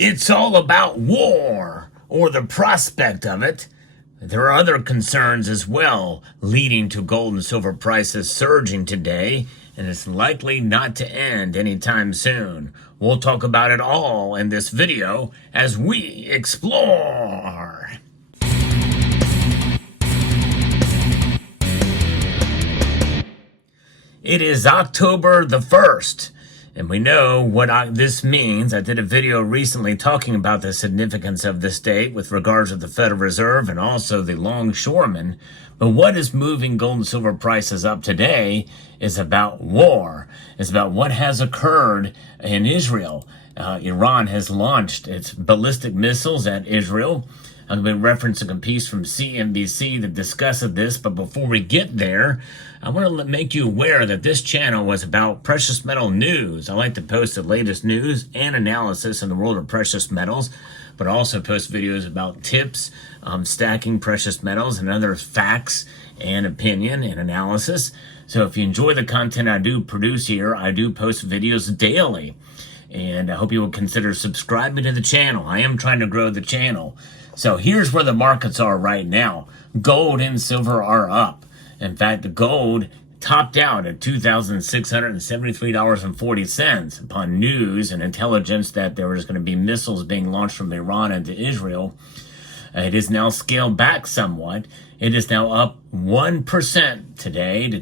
It's all about war, or the prospect of it. There are other concerns as well, leading to gold and silver prices surging today, and it's likely not to end anytime soon. We'll talk about it all in this video as we explore. It is October the 1st. And we know what this means. I did a video recently talking about the significance of this date with regards to the Federal Reserve and also the longshoremen. But what is moving gold and silver prices up today is about war. It's about what has occurred in Israel. Iran has launched its ballistic missiles at Israel. I'm going to be referencing a piece from CNBC that discusses this, but before we get there, I want to make you aware that this channel was about precious metal news. I like to post the latest news and analysis in the world of precious metals, but also post videos about tips, stacking precious metals and other facts and opinion and analysis. So if you enjoy the content I do produce here, I do post videos daily. And I hope you will consider subscribing to the channel. I am trying to grow the channel. So here's where the markets are right now. Gold and silver are up. In fact, the gold topped out at $2,673.40 upon news and intelligence that there was going to be missiles being launched from Iran into Israel. It is now scaled back somewhat. It is now up 1% today to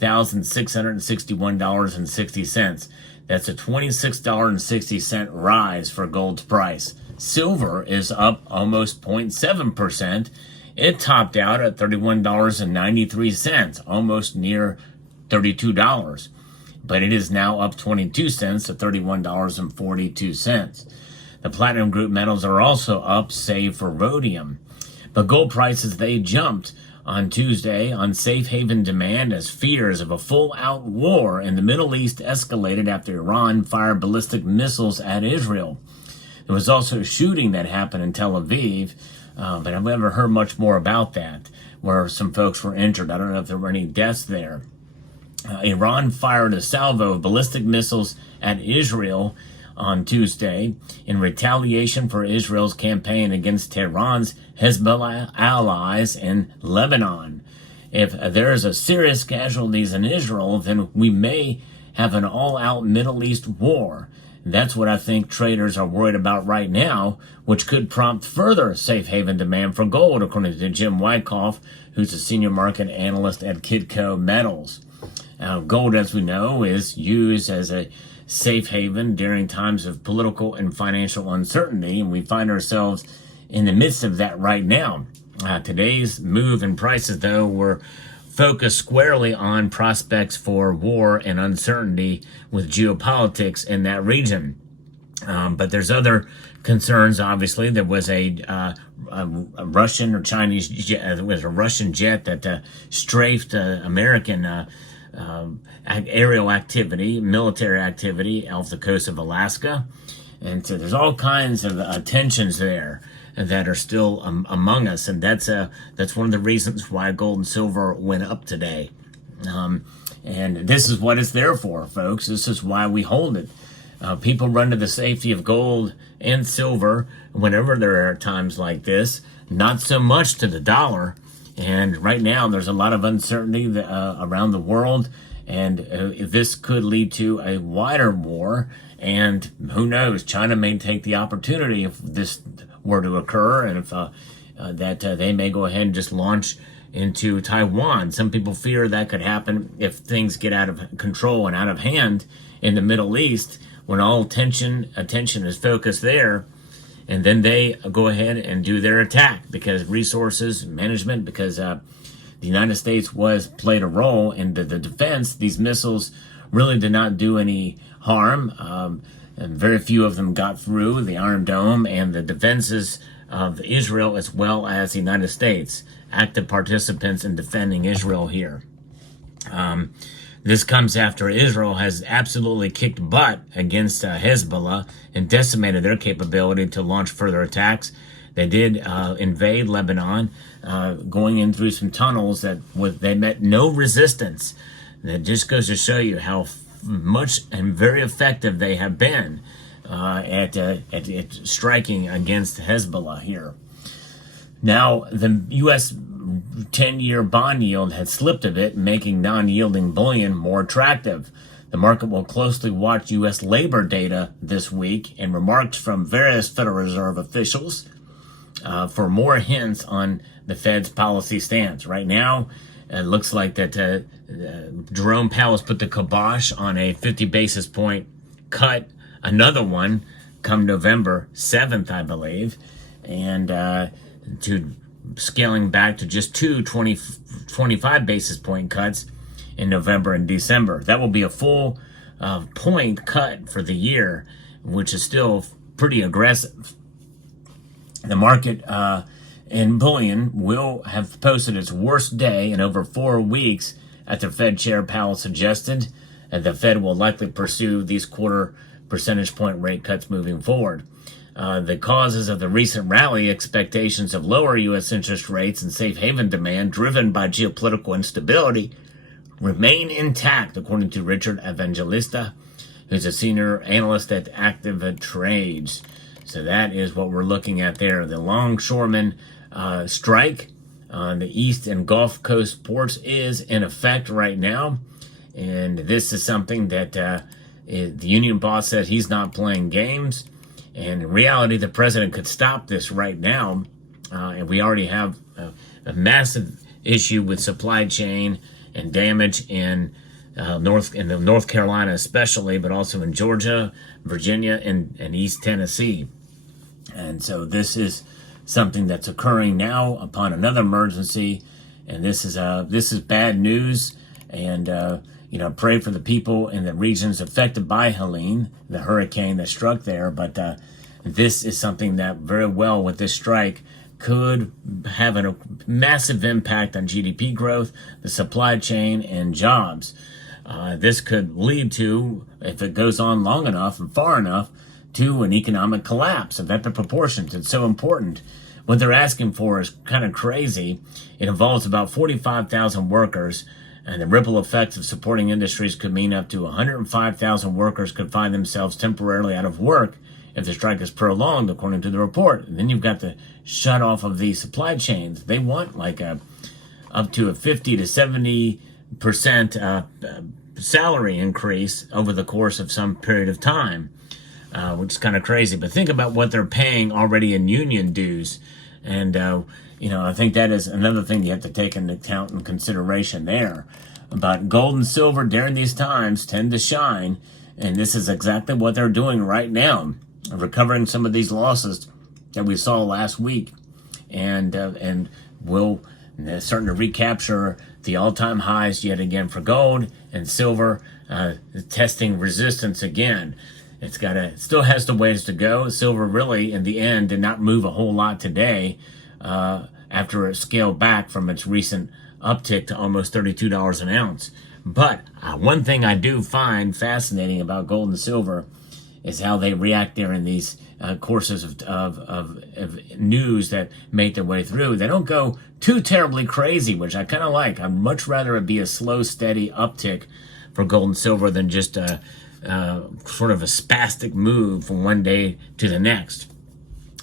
$2,661.60. That's a $26.60 rise for gold's price. Silver is up almost 0.7%. It topped out at $31.93, almost near $32. But it is now up 22 cents to $31.42. The platinum group metals are also up, save for rhodium. But gold prices, they jumped on Tuesday on safe haven demand as fears of a full-out war in the Middle East escalated after Iran fired ballistic missiles at Israel. There was also a shooting that happened in Tel Aviv, but I've never heard much more about that, where some folks were injured. I don't know if there were any deaths there. Iran fired a salvo of ballistic missiles at Israel on Tuesday in retaliation for Israel's campaign against Tehran's Hezbollah allies in Lebanon. If there is a serious casualties in Israel, then we may have an all-out Middle East war. That's what I think traders are worried about right now, which could prompt further safe haven demand for gold, according to Jim Wyckoff, who's a senior market analyst at Kidco Metals. Gold, as we know, is used as a safe haven during times of political and financial uncertainty, and we find ourselves in the midst of that right now. Today's move in prices, though, were focused squarely on prospects for war and uncertainty with geopolitics in that region. But there's other concerns, obviously. There was a Russian or Chinese jet, there was a Russian jet that strafed American aerial activity, military activity off the coast of Alaska. And so there's all kinds of tensions there that are still among us, and that's one of the reasons why gold and silver went up today. And this is what it's there for, folks. This is why we hold it. People run to the safety of gold and silver whenever there are times like this, not so much to the dollar. And right now, there's a lot of uncertainty around the world, and this could lead to a wider war. And who knows, China may take the opportunity if this were to occur, and if they may go ahead and just launch into Taiwan. Some people fear that could happen if things get out of control and out of hand in the Middle East, when all attention is focused there, and then they go ahead and do their attack because resources management, because the United States played a role in the defense. These missiles really did not do any harm. And very few of them got through the Iron Dome and the defenses of Israel, as well as the United States, active participants in defending Israel here. This comes after Israel has absolutely kicked butt against Hezbollah and decimated their capability to launch further attacks. They did invade Lebanon, going in through some tunnels they met no resistance. And it just goes to show you how much and very effective they have been. at striking against Hezbollah here. Now, the U.S. 10-year bond yield had slipped a bit, making non-yielding bullion more attractive. The market will closely watch U.S. labor data this week and remarks from various Federal Reserve officials for more hints on the Fed's policy stance. Right now, it looks like that Jerome Powell has put the kibosh on a 50 basis point cut, another one come November 7th, I believe, and to scaling back to just 25 basis point cuts in November and December. That will be a full point cut for the year, which is still pretty aggressive. The market in bullion will have posted its worst day in over 4 weeks after Fed Chair Powell suggested that the Fed will likely pursue these quarter percentage point rate cuts moving forward. The causes of the recent rally, expectations of lower U.S. interest rates and safe haven demand driven by geopolitical instability, remain intact, according to Richard Evangelista, who's a senior analyst at Active Trades. So that is what we're looking at there. The longshoreman strike on the East and Gulf Coast ports is in effect right now. And this is something that the union boss said he's not playing games. And in reality, the president could stop this right now. And we already have a massive issue with supply chain and damage in North Carolina especially, but also in Georgia, Virginia, and East Tennessee. And so this is something that's occurring now upon another emergency, and this is bad news. And pray for the people in the regions affected by Helene, the hurricane that struck there. But this is something that very well with this strike could have a massive impact on GDP growth, the supply chain, and jobs. This could lead to, if it goes on long enough and far enough, to an economic collapse of epic proportions. It's so important. What they're asking for is kind of crazy. It involves about 45,000 workers, and the ripple effects of supporting industries could mean up to 105,000 workers could find themselves temporarily out of work if the strike is prolonged, according to the report. And then you've got the shut off of the supply chains. They want like up to a 50 to 70% salary increase over the course of some period of time, which is kind of crazy. But think about what they're paying already in union dues. And, I think that is another thing you have to take into account and consideration there. But gold and silver during these times tend to shine. And this is exactly what they're doing right now, recovering some of these losses that we saw last week. And will starting to recapture the all-time highs yet again for gold, and silver testing resistance again. It still has the ways to go. Silver really, in the end, did not move a whole lot today after it scaled back from its recent uptick to almost $32 an ounce. But one thing I do find fascinating about gold and silver is how they react there in these courses of news that make their way through. They don't go too terribly crazy, which I kind of like. I'd much rather it be a slow, steady uptick for gold and silver than just a sort of a spastic move from one day to the next.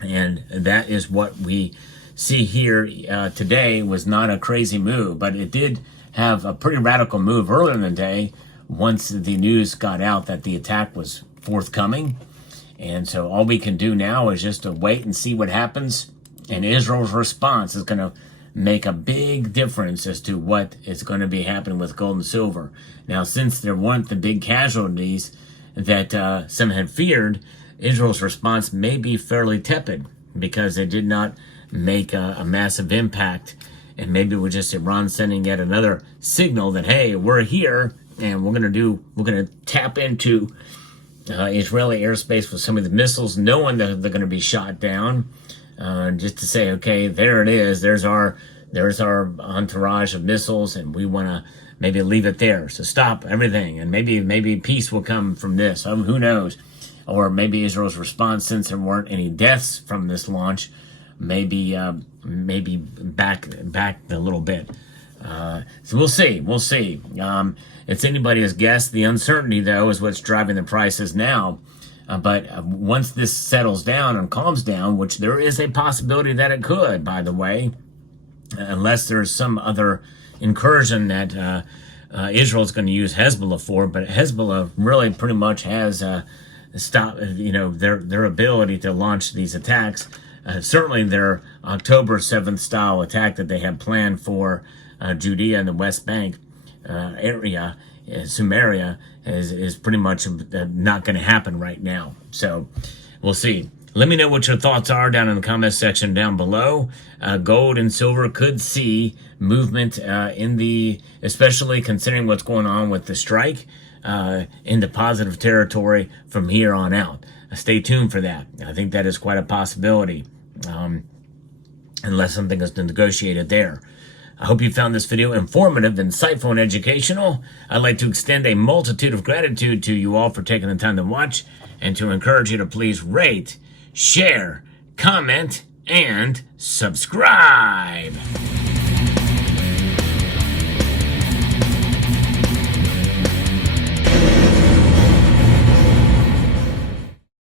And that is what we see here today. Was not a crazy move, but it did have a pretty radical move earlier in the day once the news got out that the attack was forthcoming. And so all we can do now is just to wait and see what happens. And Israel's response is going to make a big difference as to what is going to be happening with gold and silver. Now, since there weren't the big casualties that some had feared, Israel's response may be fairly tepid because they did not make a massive impact. And maybe it was just Iran sending yet another signal that, hey, we're here and we're going to tap into Israeli airspace with some of the missiles, knowing that they're going to be shot down, just to say, okay, there it is. There's our entourage of missiles, and we want to maybe leave it there. So stop everything, and maybe peace will come from this. Who knows? Or maybe Israel's response, since there weren't any deaths from this launch, maybe back a little bit. So we'll see. It's anybody's guess. The uncertainty, though, is what's driving the prices now. But once this settles down and calms down, which there is a possibility that it could, by the way, unless there's some other incursion that Israel's going to use Hezbollah for, but Hezbollah really pretty much has stopped, their ability to launch these attacks. Certainly their October 7th style attack that they had planned for Judea and the West Bank area, Samaria, is pretty much not going to happen right now. So we'll see. Let me know what your thoughts are down in the comment section down below. Gold and silver could see movement especially considering what's going on with the strike, into positive territory from here on out. Stay tuned for that. I think that is quite a possibility, unless something is negotiated there. I hope you found this video informative, insightful, and educational. I'd like to extend a multitude of gratitude to you all for taking the time to watch, and to encourage you to please rate, share, comment, and subscribe.